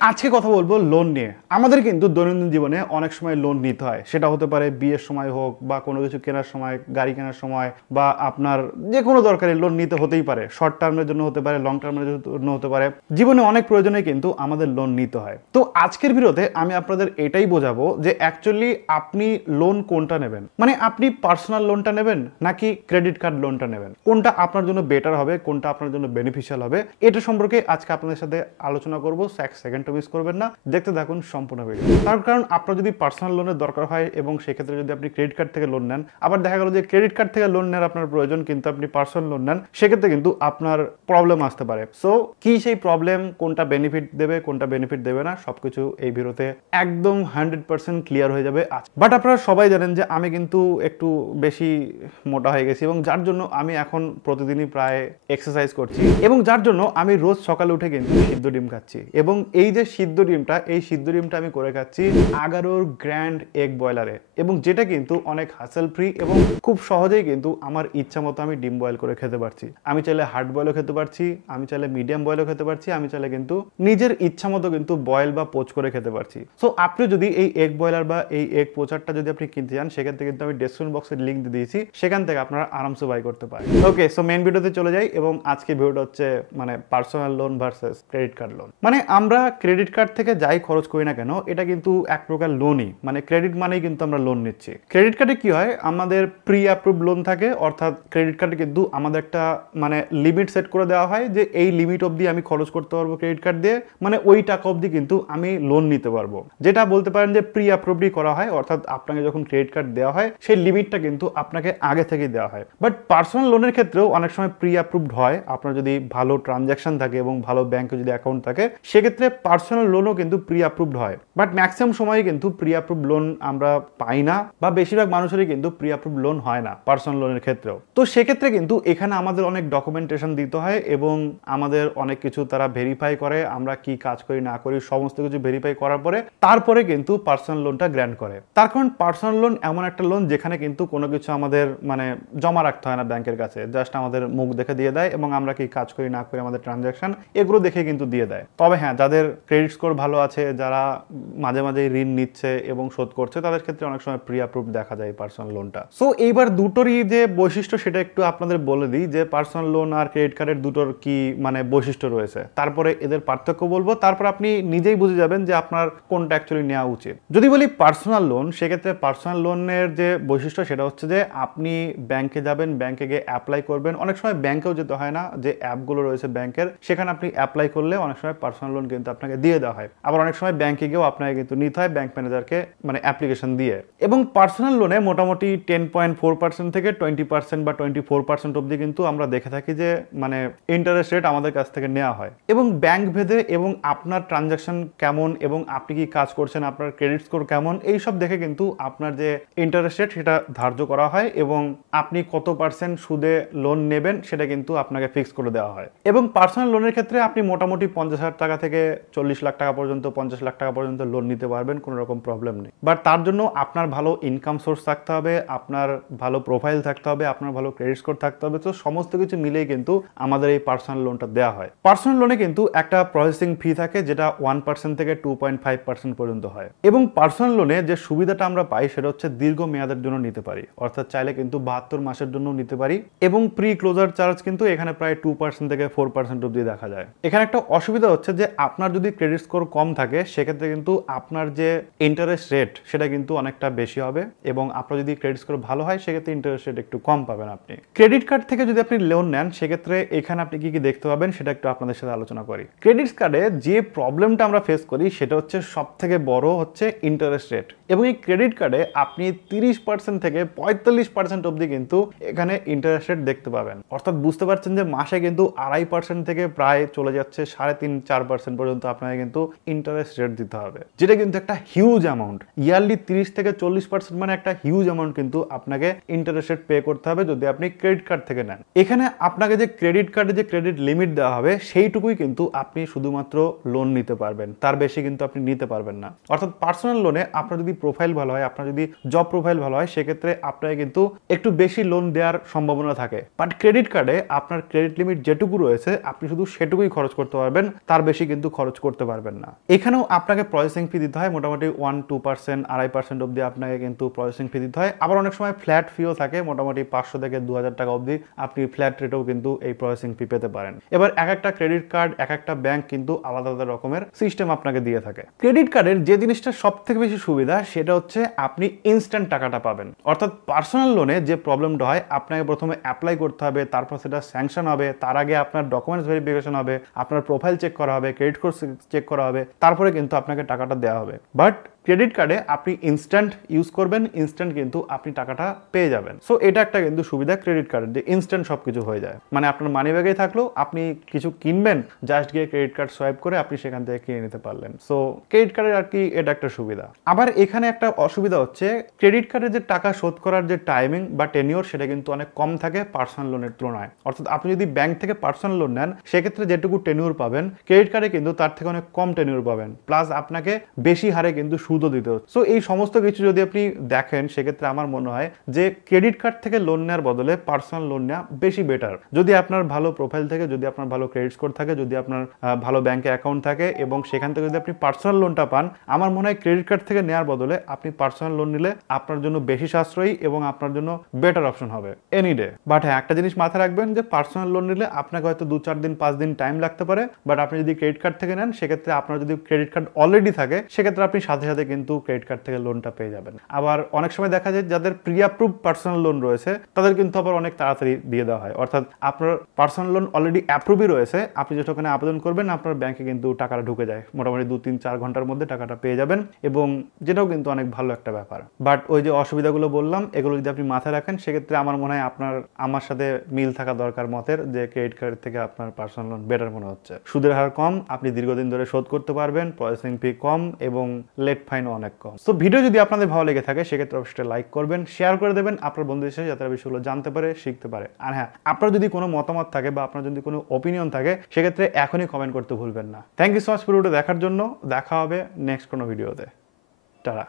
আজকে কথা বলবো লোন নিয়ে। আমাদের কিন্তু দৈনন্দিন জীবনে অনেক সময় লোন নিতে হয়, সেটা হতে পারে বিয়ের সময় হোক বা কোনো কিছু কেনার সময়, গাড়ি কেনার সময়, বা আপনার যে কোনো দরকারি লোন নিতে হতেই পারে। শর্ট টার্মের জন্য হতে পারে, লং টার্মের জন্য হতে পারে। জীবনে অনেক প্রয়োজনে কিন্তু আমাদের লোন নিতে হয়। তো আজকের ভিডিওতে আমি আপনাদের এটাই বোঝাবো যে অ্যাকচুয়ালি আপনি লোন কোনটা নেবেন, মানে আপনি পার্সোনাল লোনটা নেবেন নাকি ক্রেডিট কার্ড লোনটা নেবেন, কোনটা আপনার জন্য বেটার হবে, কোনটা আপনার জন্য বেনিফিশিয়াল হবে, এটা সম্পর্কে আজকে আপনাদের সাথে আলোচনা করবো। এক সেকেন্ডও মিস করবেন না, দেখতে থাকুন সম্পূর্ণ ভিডিও। তার কারণ আপনার যদি পার্সোনাল লোনের দরকার হয় এবং সেক্ষেত্রে যদি আপনি ক্রেডিট কার্ড থেকে লোন নেন, আবার দেখা গেল যে ক্রেডিট কার্ড থেকে লোন নেওয়ার আপনার প্রয়োজন কিন্তু আপনি পার্সোনাল লোন নেন, সেক্ষেত্রে কিন্তু আপনার প্রবলেম আসতে পারে। সো কি সেই প্রবলেম, কোনটা বেনিফিট দেবে কোনটা বেনিফিট দেবে না, সবকিছু এই ভিডিওতে একদম 100% ক্লিয়ার হয়ে যাবে। বাট আপনারা সবাই জানেন যে আমি কিন্তু একটু বেশি মোটা হয়ে গেছি এবং যার জন্য আমি এখন প্রতিদিনই প্রায় এক্সারসাইজ করছি এবং যার জন্য আমি রোজ সকালে উঠে কিন্তু সিদ্ধ ডিম খাচ্ছি। এবং এই যে সিদ্ধ ডিমটা, এই সিদ্ধ ডিমটা আমি করে খাচ্ছি আগারোর গ্র্যান্ড এগ বয়লারে, এবং যেটা কিন্তু অনেক হাসেল ফ্রি এবং খুব সহজেই কিন্তু আমার ইচ্ছা মতো আমি ডিম বয়েল করে খেতে পারছি। আমি চাইলে হার্ড বয়েলও খেতে পারছি, আমি চাইলে মিডিয়াম বয়েলও খেতে পারছি, আমি চাইলে কিন্তু নিজের ইচ্ছা মতো কিন্তু বয়েল বা পোচ করে খেতে পারছি। সো আপনি যদি এই এগ বয়লার বা এই এগ পোচারটা যদি আপনি কিনতে চান, সেক্ষেত্রে কিন্তু আমি ডেসক্রিপশন বক্সের লিঙ্ক দিয়ে দিয়েছি, সেখান থেকে আপনারা আরামসে বাই করতে পারেন। ওকে, সো মেইন ভিডিওতে চলে যাই। এবং আজকে ভিডিওটা হচ্ছে মানে personal loan versus credit card loan. মানে আমরা ক্রেডিট কার্ড থেকে যাই খরচ করি না কেন, এটা কিন্তু এক প্রকার লোনই, মানে ক্রেডিট মানেই কিন্তু আমরা লোন নিচ্ছি। ক্রেডিট কার্ডে কি হয়, আমাদের প্রি অ্যাপ্রুভ লোন থাকে, অর্থাৎ ক্রেডিট কার্ডে কিন্তু আমাদের একটা মানে লিমিট সেট করে দেওয়া হয় যে এই লিমিট অবধি আমি খরচ করতে পারবো ক্রেডিট কার্ড দিয়ে, মানে ওই টাকা অবধি কিন্তু আমি লোন নিতে পারবো। যেটা বলতে পারেন যে প্রি অ্যাপ্রুভডই করা হয়, অর্থাৎ আপনাকে যখন ক্রেডিট কার্ড দেওয়া হয় সেই লিমিটটা কিন্তু আপনাকে আগে থেকেই দেওয়া হয়। বাট পার্সোনাল লোনের ক্ষেত্রেও অনেক সময় প্রি অ্যাপ্রুভড হয়, আপনার যদি ভালো ট্রানজ্যাকশন থাকে এবং ভালো ব্যাংকে যদি অ্যাকাউন্ট থাকে, সেক্ষেত্রে পার্সোনাল লোনও কিন্তু প্রি অ্যাপ্রুভড হয়। বাট ম্যাক্সিমাম সময় কিন্তু প্রি অ্যাপ্রুভ লোন আমরা পাই না, বা বেশিরভাগ মানুষেরই কিন্তু প্রি অ্যাপ্রুভ লোন হয় না পার্সোনাল লোনের ক্ষেত্রেও। তো সেক্ষেত্রে কিন্তু এখানে আমাদের অনেক ডকুমেন্টেশন দিতে হয় এবং আমাদের অনেক কিছু তারা ভেরিফাই করে, আমরা কি কাজ করি না করি সমস্ত কিছু ভেরিফাই করার পরে তারপরে কিন্তু পার্সোনাল লোনটা গ্র্যান্ট করে। তার কারণ পার্সোনাল লোন এমন একটা লোন যেখানে কিন্তু কোনো কিছু আমাদের মানে জমা রাখতে হয় না ব্যাংকের কাছে, জাস্ট আমাদের মুখ দেখে দিয়ে দেয় এবং আমরা কি কাজ করি না করি, আমাদের ট্রানজ্যাকশন এগুলো দেখে কিন্তু দিয়ে দেয়। তবে হ্যাঁ, যাদের ক্রেডিট স্কোর ভালো আছে, যারা মাঝে মাঝে ঋণ নিচ্ছে এবং শোধ করছে, তাদের ক্ষেত্রে অনেক সময় প্রি অ্যাপ্রুভ দেখা যায় পার্সোনাল লোনটা। সো এইবার দুটোরই যে বৈশিষ্ট্য সেটা একটু আপনাদের বলে দিই, যে পার্সোনাল লোন আর ক্রেডিট কার্ডের দুটোর কি মানে বৈশিষ্ট্য রয়েছে, তারপরে এদের পার্থক্য বলবো, তারপর আপনি নিজেই বুঝে যাবেন যে আপনার কোনটা অ্যাকচুয়ালি নেওয়া উচিত। যদি বলি পার্সোনাল লোন, সেক্ষেত্রে পার্সোনাল লোনের যে বৈশিষ্ট্য সেটা হচ্ছে যে আপনি ব্যাংকে যাবেন, ব্যাংকে গিয়ে অ্যাপ্লাই করবেন। অনেক সময় ব্যাংকেও যেতে হয় না, যে অ্যাপগুলো রয়েছে ব্যাংকের, সেখানে আপনি অ্যাপ্লাই করলে অনেক সময় পার্সোনাল লোন কিন্তু আপনাকে দিয়ে দেওয়া হয়। আবার অনেক সময় ব্যাংকে গিয়েও আপনাকে কিন্তু নিতে হয় ব্যাংক ম্যানেজারকে মানে অ্যাপ্লিকেশন দিয়ে। এবং পার্সোনাল লোনে মোটামুটি 10.4% থেকে 20% বা 24% অবধি কিন্তু আমরা দেখে থাকি যে মানে ইন্টারেস্ট রেট আমাদের কাছ থেকে নেওয়া হয়। এবং ব্যাংক ভেদে এবং আপনার ট্রানজাকশন কেমন এবং আপনি কি কাজ করছেন, আপনার ক্রেডিট স্কোর কেমন, এই সব দেখে কিন্তু আপনার যে ইন্টারেস্ট রেট সেটা ধার্য করা হয় এবং আপনি কত পার্সেন্ট সুদে লোন নেবেন সেটা কিন্তু আপনাকে ফিক্স করে দেওয়া হয়। এবং পার্সোনাল লোনের ক্ষেত্রে আপনি মোটামুটি 50,000 টাকা থেকে 40 লাখ টাকা পর্যন্ত, 50 লাখ টাকা পর্যন্ত লোন নিতে পারবেন, কোনো রকম প্রবলেম নেই। বাট তার জন্য আপনার ভালো ইনকাম সোর্স থাকতে হবে, আপনার ভালো প্রোফাইল থাকতে হবে, আপনার ভালো ক্রেডিট স্কোর থাকতে হবে। তো সমস্ত কিছু মিলেই কিন্তু আমাদের এই পার্সোনাল লোনটা দেওয়া হয়। পার্সোনাল লোনে কিন্তু একটা প্রসেসিং ফি থাকে, যেটা 1% থেকে 2.5% পর্যন্ত হয়। এবং পার্সোনাল লোনে যে সুবিধাটা আমরা পাই সেটা হচ্ছে দীর্ঘ মেয়াদের জন্য নিতে পারি, অর্থাৎ চাইলে কিন্তু 72 মাসের জন্য নিতে পারি। এবং প্রি ক্লোজার চার্জ কিন্তু এখানে প্রায় 2% থেকে 4% অবধি দেখা যায়। এখানে একটা অসুবিধা হচ্ছে যে আপনার যদি ক্রেডিট স্কোর কম থাকে, সেক্ষেত্রে কিন্তু আপনার যে ইন্টারেস্ট রেট সেটা কিন্তু অনেকটা বেশি হবে, এবং আপনার যদি ক্রেডিট স্কোর ভালো হয় সেক্ষেত্রে ইন্টারেস্ট রেট একটু কম পাবেন আপনি। ক্রেডিট কার্ড থেকে যদি আপনি লোন নেন, সেক্ষেত্রে এখানে আপনি কি কি দেখতে পাবেন সেটা একটু আপনাদের সাথে আলোচনা করি। ক্রেডিট কার্ডে যে প্রবলেমটা আমরা ফেস করি সেটা হচ্ছে সব থেকে বড় হচ্ছে ইন্টারেস্ট রেট। এবং এই ক্রেডিট কার্ডে আপনি 30% থেকে 45% অবধি কিন্তু এখানে ইন্টারেস্ট রেট দেখতে পাবেন। অর্থাৎ বুঝতে পারছেন যে মাসে কিন্তু 2.5% থেকে প্রায় চলে যাচ্ছে 3.5-4% পর্যন্ত আপনাকে কিন্তু ইন্টারেস্ট রেট দিতে হবে, যেটা কিন্তু একটা হিউজ অ্যামাউন্ট। ইয়ারলি 30 থেকে 40% মানে একটা হিউজ অ্যামাউন্ট কিন্তু আপনাকে ইন্টারেস্ট রেট পে করতে হবে যদি আপনি ক্রেডিট কার্ড থেকে নেন। এখানে আপনাকে যে ক্রেডিট কার্ডে যে ক্রেডিট লিমিট দেওয়া হবে সেইটুকুই কিন্তু আপনি শুধুমাত্র লোন নিতে পারবেন, তার বেশি কিন্তু আপনি নিতে পারবেন না। অর্থাৎ পার্সোনাল লোনে আপনার যদি প্রোফাইল ভালো হয়, আপনার যদি জব প্রোফাইল ভালো হয়, সেক্ষেত্রে আপনাকে কিন্তু একটু বেশি লোন দেওয়ার সম্ভাবনা থাকে। বাট ক্রেডিট কার্ডে আপনার ক্রেডিট লিমিট যেটুকু রয়েছে আপনি শুধু সেটুকুই খরচ করতে পারবেন, তার বেশি কিন্তু খরচ করতে পারবেন না। এখানেও আপনাকে প্রসেসিং ফি দিতে হয়, মোটামুটি 1-2%, 2.5% অবধি আপনাকে কিন্তু প্রসেসিং ফি দিতে হয়। আবার অনেক সময় ফ্ল্যাট ফিও থাকে, মোটামুটি 500 থেকে 2000 টাকা অবধি আপনি ফ্ল্যাট রেটেও কিন্তু এই প্রসেসিং ফি পেতে পারেন। এবার এক একটা ক্রেডিট কার্ড, এক একটা ব্যাংক কিন্তু আলাদা আলাদা রকমের সিস্টেম আপনাকে দিয়ে থাকে। ক্রেডিট কার্ডের যে জিনিসটা সব থেকে বেশি সুবিধা সেটা হচ্ছে আপনি ইনস্ট্যান্ট টাকাটা পাবেন। অর্থাৎ পার্সোনাল লোনে যে প্রবলেমটা হয়, আপনাকে প্রথমে অ্যাপ্লাই করতে হবে, তারপর সেটা স্যাংশন হবে, তার আগে আপনার ডকুমেন্টস ভেরিফিকেশন হবে, আপনার প্রোফাইল চেক করা হবে, ক্রেডিট স্কোর চেক করা হবে, তারপরে কিন্তু আপনাকে টাকাটা দেওয়া হবে। বাট ক্রেডিট কার্ডে আপনি ইনস্ট্যান্ট ইউজ করবেন, ইনস্ট্যান্ট কিন্তু আপনি টাকাটা পেয়ে যাবেন। সো এটা একটা কিন্তু সুবিধা ক্রেডিট কার্ডের, যে ইনস্ট্যান্ট সবকিছু হয়ে যায়। মানে আপনার মানি ব্যাগেই থাকলেও আপনি কিছু কিনবেন, জাস্ট গিয়ে ক্রেডিট কার্ড সোয়াইপ করে আপনি সেখান থেকে কিনে নিতে পারলেন। সো ক্রেডিট কার্ডের আর কি এটা একটা সুবিধা। আবার এখানে একটা অসুবিধা হচ্ছে, ক্রেডিট কার্ডের যে টাকা শোধ করার যে টাইমিং বা টেনিওর সেটা কিন্তু অনেক কম থাকে পার্সোনাল লোনের তুলনায়। অর্থাৎ আপনি যদি ব্যাংক থেকে পার্সোনাল লোন নেন, সেক্ষেত্রে যেটুকু টেনিওর পাবেন, ক্রেডিট কার্ডে কিন্তু তার থেকে অনেক কম টেনিওর পাবেন, প্লাস আপনাকে বেশি হারে কিন্তু সুদও দিতে হচ্ছে। সো এই সমস্ত কিছু যদি আপনি দেখেন, সেক্ষেত্রে আমার মনে হয় যে ক্রেডিট কার্ড থেকে লোন নেওয়ার বদলে পার্সোনাল লোন নেওয়া বেশি বেটার। যদি আপনার ভালো প্রোফাইল থাকে, যদি আপনার ভালো ক্রেডিট স্কোর থাকে, যদি আপনার ভালো ব্যাংকে অ্যাকাউন্ট থাকে এবং সেখান থেকে যদি আপনি পার্সোনাল লোনটা পান, আমার মনে হয় ক্রেডিট কার্ড থেকে নেওয়ার বদলে আপনি পার্সোনাল লোন নিলে আপনার জন্য বেশি সাশ্রয়ী এবং আপনার জন্য বেটার অপশন হবে এনি ডে। বাট হ্যাঁ, একটা জিনিস মাথায় রাখবেন যে পার্সোনাল লোন নিলে আপনাকে হয়তো 2-4 দিন 5 দিন টাইম লাগতে পারে, বাট আপনি যদি ক্রেডিট কার্ড থেকে নেন, সেক্ষেত্রে আপনার যদি ক্রেডিট কার্ড অলরেডি থাকে, সেক্ষেত্রে আপনি সাথে সাথে কিন্তু ক্রেডিট কার্ড থেকে লোনটা পেয়ে যাবেন। আবার অনেক সময় দেখা যায় যাদের প্রি অ্যাপ্রুভ পার্সোনাল লোন রয়েছে, তাদের কিন্তু আবার অনেক তাড়াতাড়ি দিয়ে দেওয়া হয়। অর্থাৎ আপনার পার্সোনাল লোন অলরেডি অ্যাপ্রুভই রয়েছে, আপনি যেটা ওখানে আবেদন করবেন, আপনার ব্যাংকে কিন্তু টাকাটা ঢুকে যায়, মোটামুটি 2-3-4 ঘন্টার মধ্যে টাকাটা পেয়ে যাবেন, এবং যেটাও কিন্তু অনেক ভালো একটা ব্যাপার। বাট ওই যে অসুবিধাগুলো বললাম, এগুলো যদি আপনি মাথায় রাখেন, সেক্ষেত্রে আমার মনে হয় আপনার আমার সাথে মিল থাকা দরকার মতের, যে ক্রেডিট কার্ডের থেকে আপনার পার্সোনাল লোন বেটার মনে হচ্ছে। সুদের হার কম, আপনি দীর্ঘদিন ধরে শোধ করতে পারবেন, প্রসেসিং ফি কম এবং লেট ফাইনও অনেক কম। তো ভিডিও যদি আপনাদের ভালো লেগে থাকে, সেক্ষেত্রে অবশ্যই লাইক করবেন, শেয়ার করে দেবেন আপনার বন্ধুদের সাথে, যাতে বিষয়গুলো জানতে পারে, শিখতে পারে। আর হ্যাঁ, আপনার যদি কোনো মতামত থাকে বা আপনার যদি কোনো ওপিনিয়ন থাকে, সেক্ষেত্রে এখনই কমেন্ট করতে ভুলবেন না। থ্যাংক ইউ সো মাচ ভিডিওটা দেখার জন্য। দেখা হবে নেক্সট কোনো ভিডিওতে। টাটা।